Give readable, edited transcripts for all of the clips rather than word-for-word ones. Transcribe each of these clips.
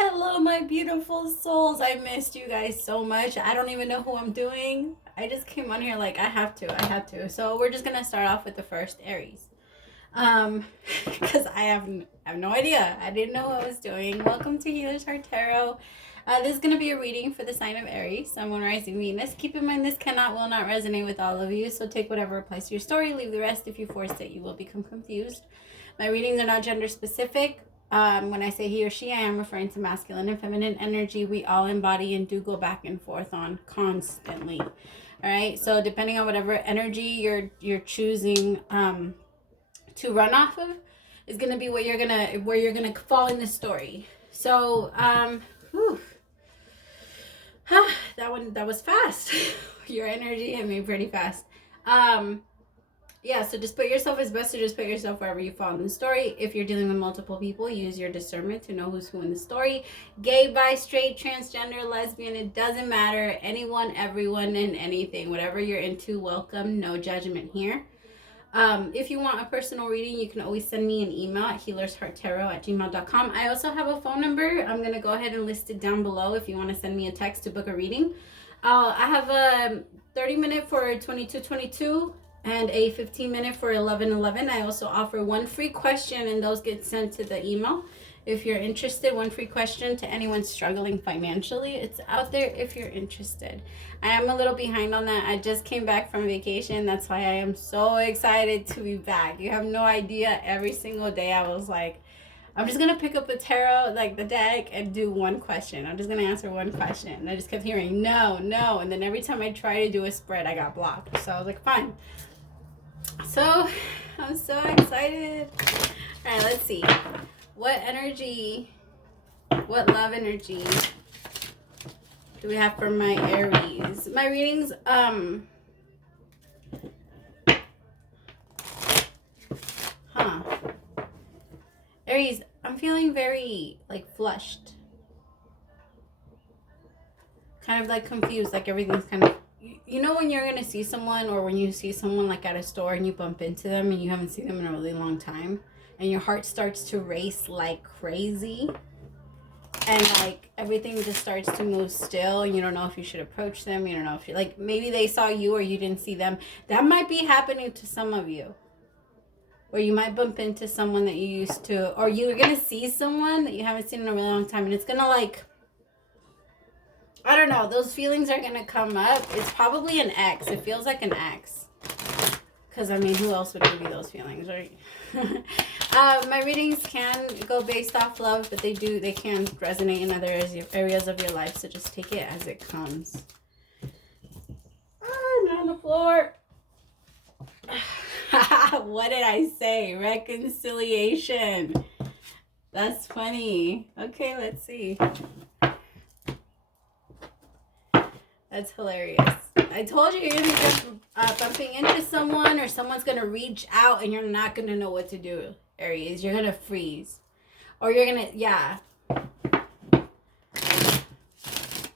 Hello, my beautiful souls. I missed you guys so much. I don't even know who I'm doing. I just came on here like I have to. So we're just gonna start off with the first Aries. Because I have no idea. I didn't know what I was doing. Welcome to Healers Heart Tarot. This is gonna be a reading for the sign of Aries, Sun, Moon, Rising, Venus. Keep in mind this will not resonate with all of you. So take whatever applies to your story. Leave the rest. If you force it, you will become confused. My readings are not gender specific. When I say he or she, I am referring to masculine and feminine energy we all embody and do go back and forth on constantly. All right. So depending on whatever energy you're choosing to run off of, is gonna be where you're gonna fall in the story. So that was fast. Your energy hit me pretty fast. Yeah, so just put yourself, it's best to just put yourself wherever you fall in the story. If you're dealing with multiple people, use your discernment to know who's who in the story. Gay, bi, straight, transgender, lesbian, it doesn't matter. Anyone, everyone, and anything. Whatever you're into, welcome. No judgment here. If you want a personal reading, you can always send me an email at healershearttarot@gmail.com. I also have a phone number. I'm going to go ahead and list it down below if you want to send me a text to book a reading. I have a 30-minute for 2222. And a 15-minute for 1111. I also offer one free question, and those get sent to the email. If you're interested, one free question to anyone struggling financially. It's out there if you're interested. I am a little behind on that. I just came back from vacation. That's why I am so excited to be back. You have no idea. Every single day I was like, I'm just going to pick up a tarot, like the deck, and do one question. I'm just going to answer one question. And I just kept hearing, no, no. And then every time I try to do a spread, I got blocked. So I was like, fine. So I'm so excited. All right, let's see. What love energy do we have for my Aries? My readings, Aries, I'm feeling very, like, flushed. Kind of, like, confused, like everything's kind of, you know when you're going to see someone, or when you see someone, like, at a store and you bump into them and you haven't seen them in a really long time, and your heart starts to race like crazy, and, like, everything just starts to move still, and you don't know if you should approach them, you don't know if you, like, maybe they saw you or you didn't see them. That might be happening to some of you. Or you might bump into someone that you used to, or you're going to see someone that you haven't seen in a really long time, and it's going to, like, I don't know, those feelings are going to come up. It's probably an ex. It feels like an ex. Because, I mean, who else would give you those feelings, right? My readings can go based off love, but they can resonate in other areas of your life, so just take it as it comes. I'm on the floor. What did I say? Reconciliation. That's funny. Okay, let's see. That's hilarious. I told you you're going to be bumping into someone, or someone's going to reach out and you're not going to know what to do, Aries. You're going to freeze. Or you're going to, yeah.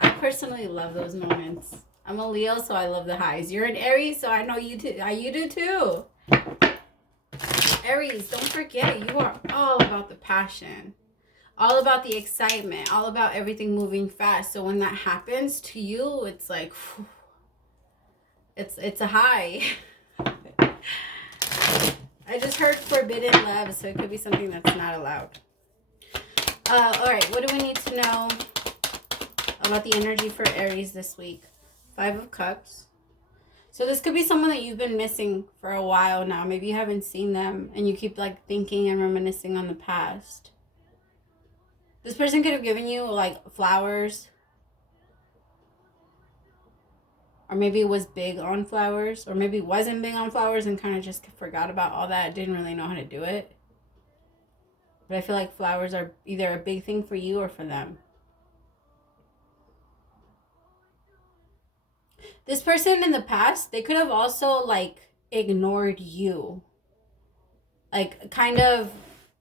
I personally love those moments. I'm a Leo, so I love the highs. You're an Aries, so I know you too. You do too. Aries, don't forget, you are all about the passion. All about the excitement, all about everything moving fast. So when that happens to you, it's like, whew, it's a high. I just heard forbidden love, so it could be something that's not allowed. All right, what do we need to know about the energy for Aries this week? 5 of Cups. So this could be someone that you've been missing for a while now. Maybe you haven't seen them, and you keep, like, thinking and reminiscing on the past. This person could have given you, like, flowers. Or maybe it was big on flowers. Or maybe it wasn't big on flowers and kind of just forgot about all that. Didn't really know how to do it. But I feel like flowers are either a big thing for you or for them. This person in the past, they could have also, like, ignored you. Like, kind of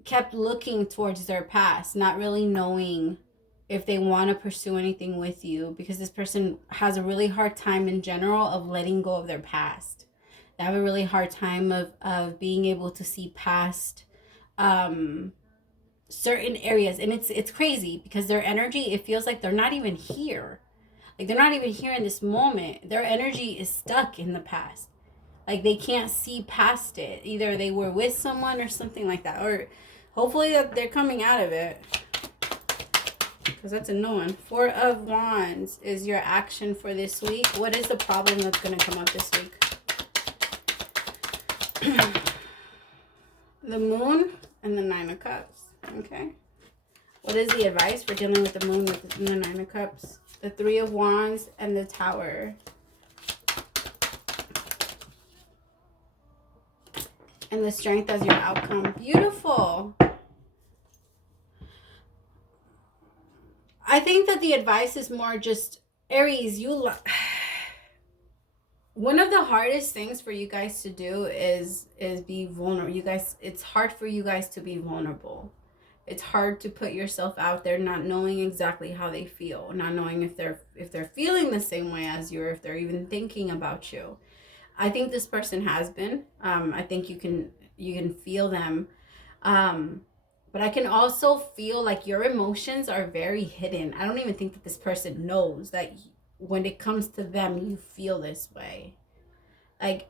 kept looking towards their past, not really knowing if they want to pursue anything with you, because this person has a really hard time in general of letting go of their past. They have a really hard time of being able to see past certain areas, and it's crazy because their energy, it feels like they're not even here. Like they're not even here in this moment. Their energy is stuck in the past. Like they can't see past it. Either they were with someone or something like that, or hopefully that they're coming out of it, because that's a no one. 4 of Wands is your action for this week. What is the problem that's going to come up this week? The Moon and the 9 of Cups. Okay. What is the advice for dealing with the Moon and the 9 of Cups? The 3 of Wands and the Tower. And the Strength as your outcome. Beautiful. I think that the advice is more just, Aries, one of the hardest things for you guys to do is be vulnerable. You guys, it's hard for you guys to be vulnerable. It's hard to put yourself out there, not knowing exactly how they feel, not knowing if they're feeling the same way as you, or if they're even thinking about you. I think this person has been. I think you can feel them. But I can also feel like your emotions are very hidden. I don't even think that this person knows that when it comes to them, you feel this way. Like,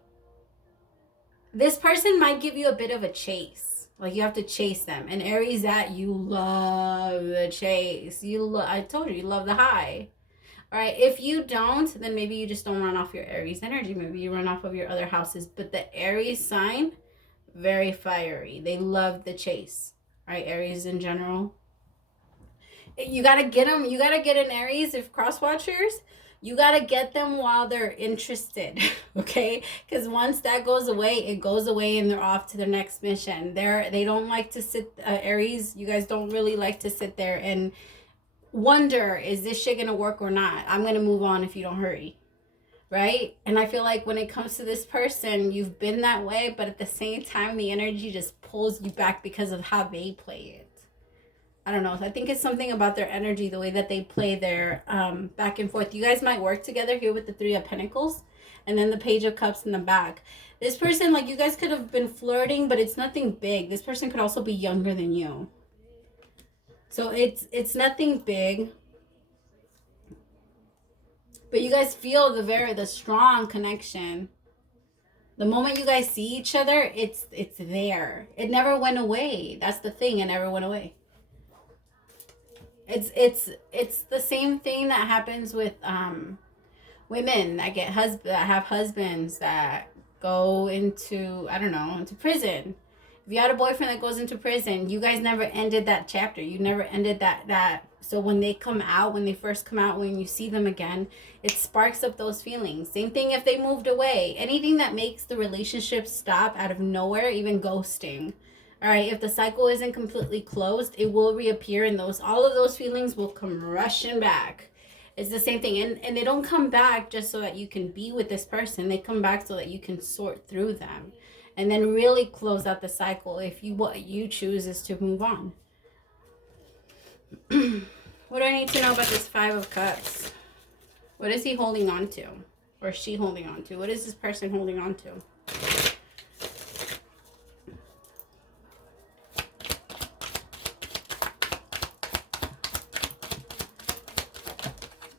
this person might give you a bit of a chase. Like, you have to chase them. And Aries, that you love the chase. I told you love the high. All right, if you don't, then maybe you just don't run off your Aries energy. Maybe you run off of your other houses. But the Aries sign, very fiery. They love the chase. All right, Aries in general. You got to get them. You got to get an Aries, if cross watchers. You got to get them while they're interested, okay? Because once that goes away, it goes away and they're off to their next mission. They don't like to sit, Aries, you guys don't really like to sit there and wonder, is this shit going to work or not? I'm going to move on if you don't hurry, right? And I feel like when it comes to this person, you've been that way, but at the same time, the energy just pulls you back because of how they play it. I don't know. I think it's something about their energy, the way that they play their back and forth. You guys might work together here with the 3 of Pentacles and then the Page of Cups in the back. This person, like, you guys could have been flirting, but it's nothing big. This person could also be younger than you. So it's nothing big. But you guys feel the strong connection. The moment you guys see each other, it's there. It never went away. That's the thing. It never went away. It's the same thing that happens with women that have husbands that go into, I don't know, into prison. If you had a boyfriend that goes into prison, you guys never ended that chapter. You never ended that. So when they come out, when they first come out, when you see them again, it sparks up those feelings. Same thing if they moved away. Anything that makes the relationship stop out of nowhere, even ghosting. All right, if the cycle isn't completely closed, it will reappear, and all of those feelings will come rushing back. It's the same thing. And they don't come back just so that you can be with this person. They come back so that you can sort through them and then really close out the cycle if what you choose is to move on. What do I need to know about this 5 of Cups? What is he holding on to? Or she holding on to? What is this person holding on to?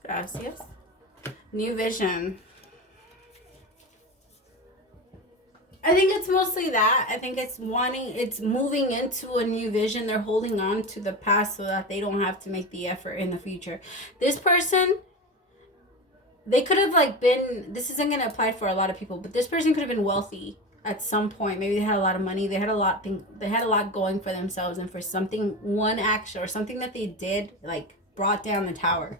Gracias. New vision. I think it's mostly that. I think it's moving into a new vision. They're holding on to the past so that they don't have to make the effort in the future. This person, they could have been, this isn't going to apply for a lot of people, but this person could have been wealthy at some point. Maybe they had a lot of money. They had a lot going for themselves, and for one action or something that they did, brought down the tower.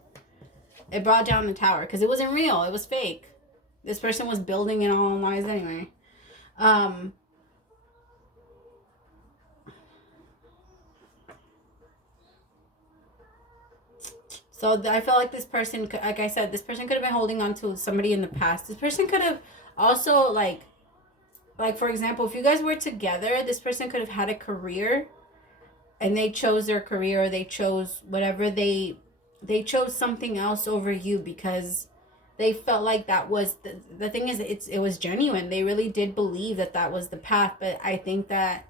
It brought down the tower because it wasn't real. It was fake. This person was building it all on lies anyway. So I felt like this person, like I said, this person could have been holding on to somebody in the past. This person could have also, like for example, if you guys were together, this person could have had a career and they chose their career, or they chose whatever, they chose something else over you because they felt like that was the thing is it was genuine. They really did believe that was the path. But I think that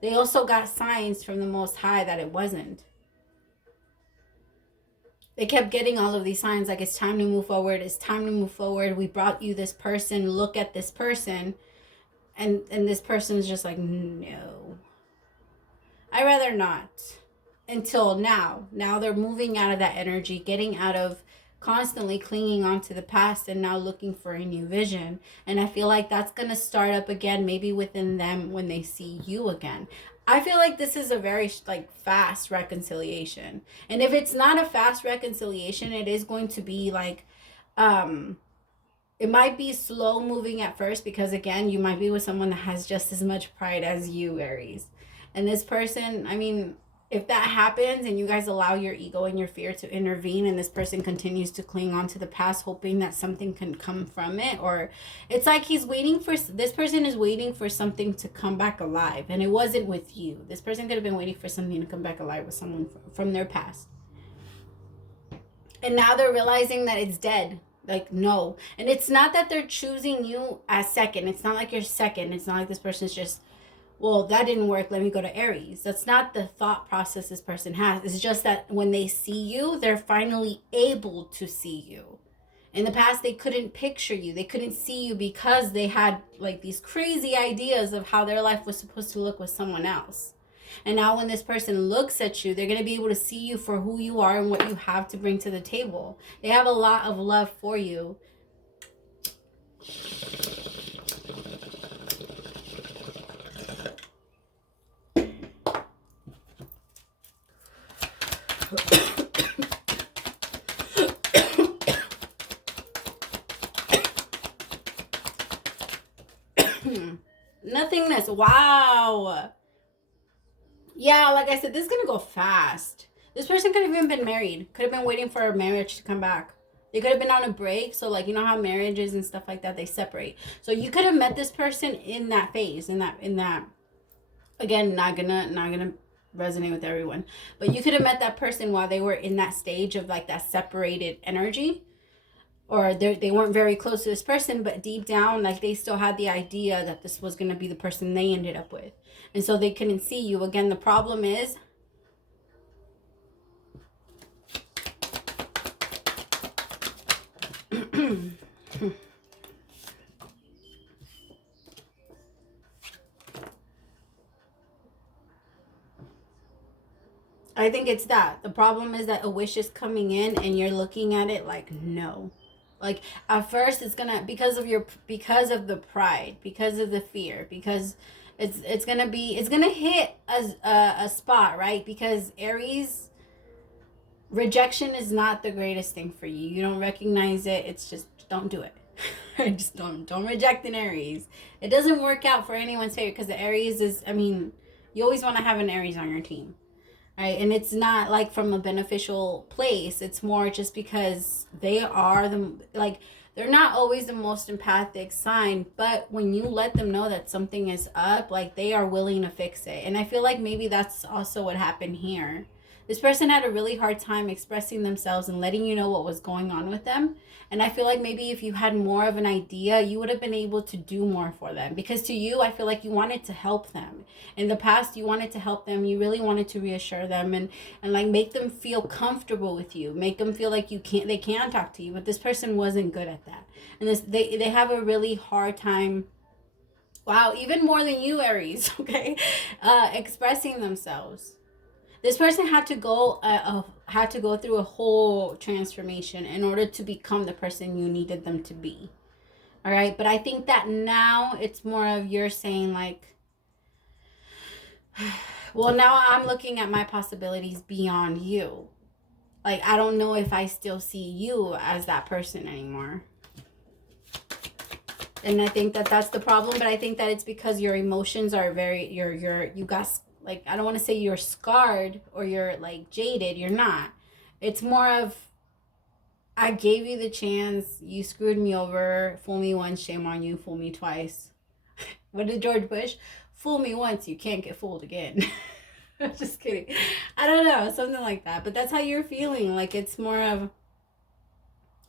they also got signs from the Most High that it wasn't. They kept getting all of these signs like, it's time to move forward. It's time to move forward. We brought you this person. Look at this person. And this person is just like, no. I'd rather not. Until now. Now they're moving out of that energy, getting out of constantly clinging on to the past and now looking for a new vision. And I feel like that's going to start up again, maybe within them when they see you again. I feel like this is a very like fast reconciliation. And if it's not a fast reconciliation, it is going to be like, it might be slow moving at first, because again, you might be with someone that has just as much pride as you, Aries. And this person, I mean, if that happens and you guys allow your ego and your fear to intervene, and this person continues to cling on to the past, hoping that something can come from it, or it's like he's waiting for, this person is waiting for something to come back alive, and it wasn't with you. This person could have been waiting for something to come back alive with someone from their past. And now they're realizing that it's dead. Like, no. And it's not that they're choosing you as second. It's not like you're second. It's not like this person's just, well, that didn't work, let me go to Aries. That's not the thought process this person has. It's just that when they see you, they're finally able to see you. In the past, they couldn't picture you. They couldn't see you because they had like these crazy ideas of how their life was supposed to look with someone else. And now when this person looks at you, they're going to be able to see you for who you are and what you have to bring to the table. They have a lot of love for you. Nothingness. Wow. Yeah, like I said, this is going to go fast. This person could have even been married. Could have been waiting for a marriage to come back. They could have been on a break. So like, you know how marriages and stuff like that, they separate. So you could have met this person in that phase, in that, again, not gonna resonate with everyone. But you could have met that person while they were in that stage of like that separated energy. Or they weren't very close to this person, but deep down, like they still had the idea that this was going to be the person they ended up with. And so they couldn't see you. Again, the problem is, I think it's that. The problem is that a wish is coming in and you're looking at it like, no. Like at first it's gonna, because of the pride, because of the fear, because it's gonna hit a spot, right? Because Aries, rejection is not the greatest thing for you. You don't recognize it. It's just, don't do it. Just don't reject an Aries. It doesn't work out for anyone's favor, because the Aries is, I mean, you always want to have an Aries on your team. Right? And it's not like from a beneficial place. It's more just because they are they're not always the most empathic sign, but when you let them know that something is up, like they are willing to fix it. And I feel like maybe that's also what happened here. This person had a really hard time expressing themselves and letting you know what was going on with them. And I feel like maybe if you had more of an idea, you would have been able to do more for them. Because to you, I feel like you wanted to help them. In the past, you wanted to help them. You really wanted to reassure them and like make them feel comfortable with you. Make them feel like they can talk to you. But this person wasn't good at that. And they have a really hard time. Wow, even more than you, Aries, okay? Expressing themselves. This person had to go through a whole transformation in order to become the person you needed them to be. All right, but I think that now it's more of you're saying like, well, now I'm looking at my possibilities beyond you. Like, I don't know if I still see you as that person anymore. And I think that that's the problem, but I think that it's because your emotions are very, you got, like, I don't want to say you're scarred or you're like jaded. You're not. It's more of, I gave you the chance. You screwed me over. Fool me once, shame on you. Fool me twice. What did George Bush? Fool me once, you can't get fooled again. I'm just kidding. I don't know. Something like that. But that's how you're feeling. Like, it's more of,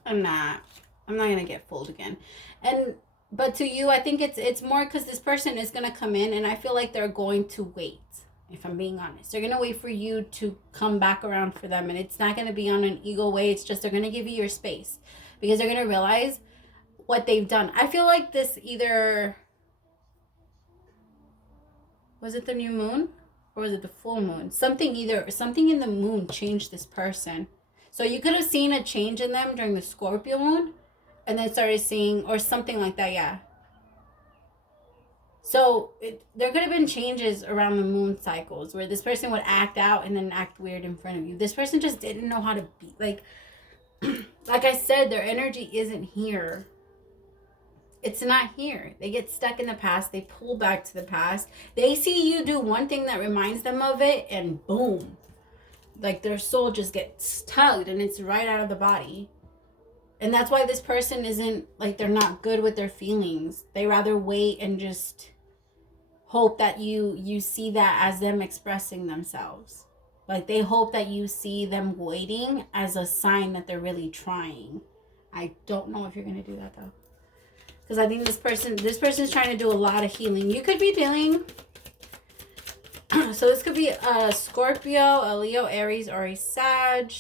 I'm not going to get fooled again. And But to you, I think it's more because this person is going to come in, and I feel like they're going to wait. If I'm being honest, they're going to wait for you to come back around for them. And it's not going to be on an ego way. It's just they're going to give you your space because they're going to realize what they've done. I feel like this either... Was it the new moon? Or was it the full moon? Something in the moon changed this person. So you could have seen a change in them during the Scorpio moon. And then started seeing... Or something like that, yeah. So there could have been changes around the moon cycles where this person would act out and then act weird in front of you. This person just didn't know how to be. Like I said, their energy isn't here. It's not here. They get stuck in the past. They pull back to the past. They see you do one thing that reminds them of it, and boom. Like their soul just gets tugged and it's right out of the body. And that's why this person isn't, like, they're not good with their feelings. They rather wait and just hope that you see that as them expressing themselves. Like they hope that you see them waiting as a sign that they're really trying. I don't know if you're going to do that though. Because I think this person's trying to do a lot of healing. You could be dealing... So this could be a Scorpio, a Leo, Aries, or a Sag,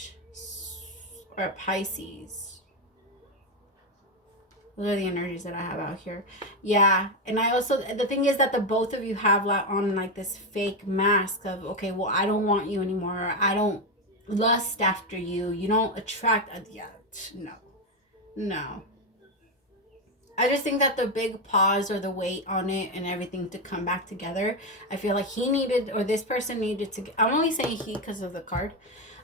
or a Pisces. Those are the energies that I have out here. Yeah. And I also, the thing is that the both of you have on like this fake mask of, okay, well, I don't want you anymore. Or I don't lust after you. You don't attract. Yeah. No. I just think that the big pause or the wait on it and everything to come back together, I feel like he needed, or this person needed to, I'm only saying he because of the card.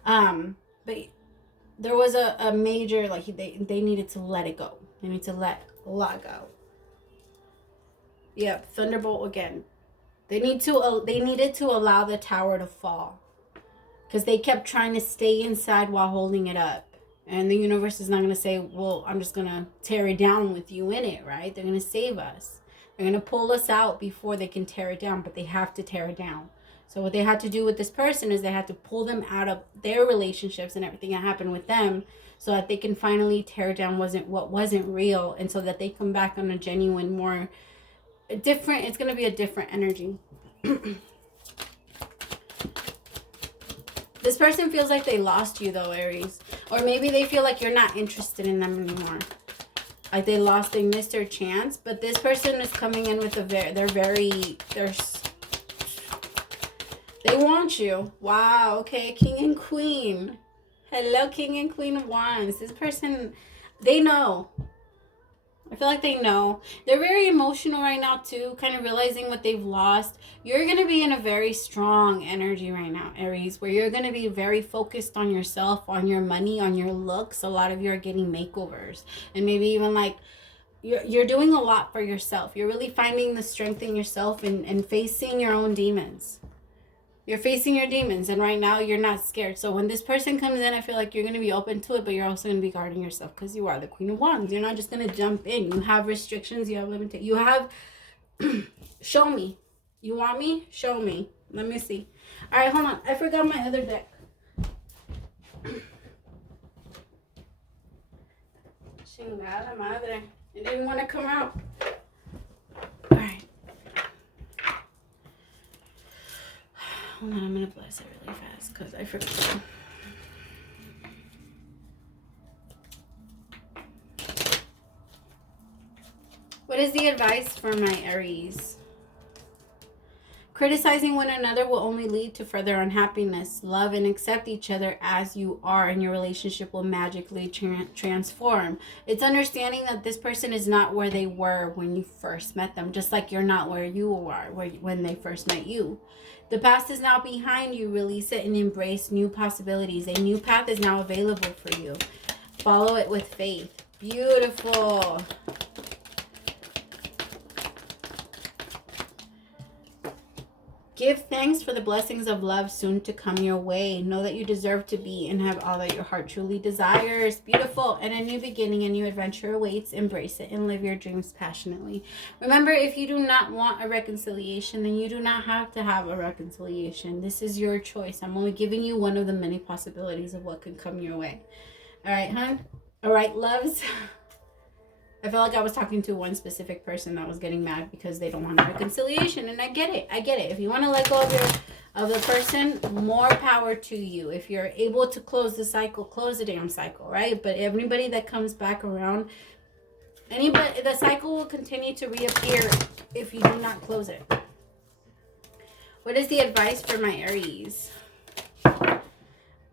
But there was a major, like they needed to let it go. They need to let a lot go. Yep, Thunderbolt again. They needed to allow the tower to fall. Because they kept trying to stay inside while holding it up. And the universe is not going to say, well, I'm just going to tear it down with you in it, right? They're going to save us. They're going to pull us out before they can tear it down, but they have to tear it down. So what they had to do with this person is they had to pull them out of their relationships and everything that happened with them so that they can finally tear down what wasn't real, and so that they come back on a genuine, more different, it's going to be a different energy. This person feels like they lost you though, Aries. Or maybe they feel like you're not interested in them anymore. Like they missed their chance. But this person is coming in with they want you. Wow, okay, King and Queen. Hello, King and Queen of Wands. This person, they know. I feel like they know. They're very emotional right now too, kind of realizing what they've lost. You're going to be in a very strong energy right now, Aries, where you're going to be very focused on yourself, on your money, on your looks. A lot of you are getting makeovers. And maybe even like you're doing a lot for yourself. You're really finding the strength in yourself and facing your own demons. You're facing your demons, and right now you're not scared. So when this person comes in, I feel like you're going to be open to it, but you're also going to be guarding yourself because you are the Queen of Wands. You're not just going to jump in. You have restrictions. You have limitations. You have... Show me. You want me? Show me. Let me see. All right, hold on. I forgot my other deck. Chingada madre. It didn't want to come out. All right. Hold on, I'm going to bless it really fast because I forgot. What is the advice for my Aries? Criticizing one another will only lead to further unhappiness. Love and accept each other as you are, and your relationship will magically transform. It's understanding that this person is not where they were when you first met them, just like you're not where you are when they first met you. The past is now behind you. Release it and embrace new possibilities. A new path is now available for you. Follow it with faith. Beautiful. Give thanks for the blessings of love soon to come your way. Know that you deserve to be and have all that your heart truly desires. Beautiful. And a new beginning, a new adventure awaits. Embrace it and live your dreams passionately. Remember, if you do not want a reconciliation, then you do not have to have a reconciliation. This is your choice. I'm only giving you one of the many possibilities of what could come your way. All right, hon? All right, loves? I felt like I was talking to one specific person that was getting mad because they don't want a reconciliation. And I get it. If you want to let go of the person, more power to you. If you're able to close the cycle, close the damn cycle, right? But everybody that comes back around, the cycle will continue to reappear if you do not close it. What is the advice for my Aries?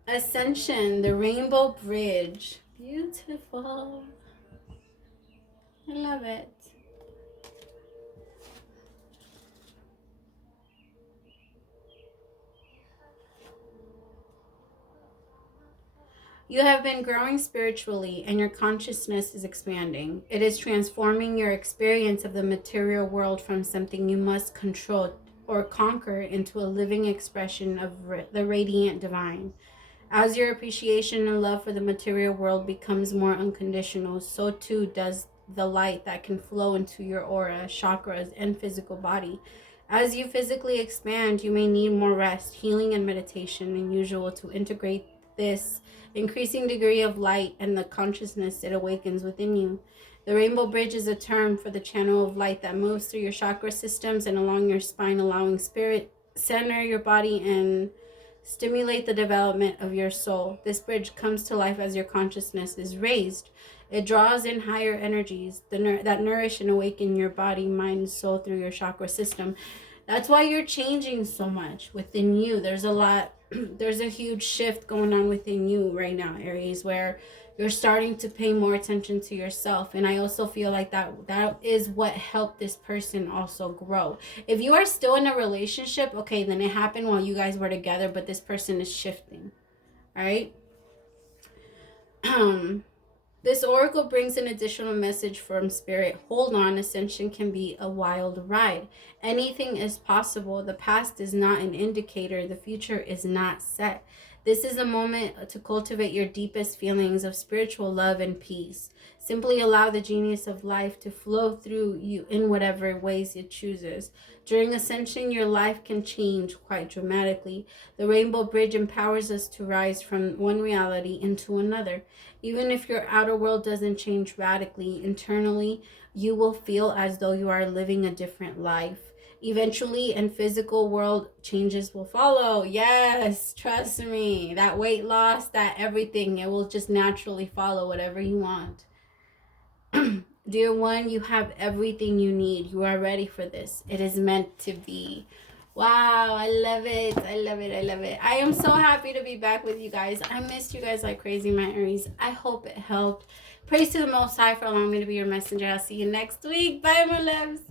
Ascension, the rainbow bridge. Beautiful. I love it. You have been growing spiritually and your consciousness is expanding. It is transforming your experience of the material world from something you must control or conquer into a living expression of the radiant divine. As your appreciation and love for the material world becomes more unconditional, so too does the light that can flow into your aura, chakras, and physical body. As you physically expand, you may need more rest, healing, and meditation than usual to integrate this increasing degree of light and the consciousness it awakens within you. The rainbow bridge is a term for the channel of light that moves through your chakra systems and along your spine, allowing spirit center your body and stimulate the development of your soul. This bridge comes to life as your consciousness is raised. It draws in higher energies that nourish and awaken your body, mind, and soul through your chakra system. That's why you're changing so much within you. There's a huge shift going on within you right now, Aries, where you're starting to pay more attention to yourself. And I also feel like that is what helped this person also grow. If you are still in a relationship, okay, then it happened while you guys were together, but this person is shifting. All right. This oracle brings an additional message from spirit. Hold on, ascension can be a wild ride. Anything is possible. The past is not an indicator. The future is not set. This is a moment to cultivate your deepest feelings of spiritual love and peace. Simply allow the genius of life to flow through you in whatever ways it chooses. During ascension, your life can change quite dramatically. The rainbow bridge empowers us to rise from one reality into another. Even if your outer world doesn't change radically, internally, you will feel as though you are living a different life. Eventually, and physical world changes will follow. Yes, trust me. That weight loss, that everything, it will just naturally follow whatever you want. Dear one, you have everything you need. You are ready for this. It is meant to be. Wow, I love it. I love it. I love it. I am so happy to be back with you guys. I missed you guys like crazy, my Aries. I hope it helped. Praise to the Most High for allowing me to be your messenger. I'll see you next week. Bye, my loves.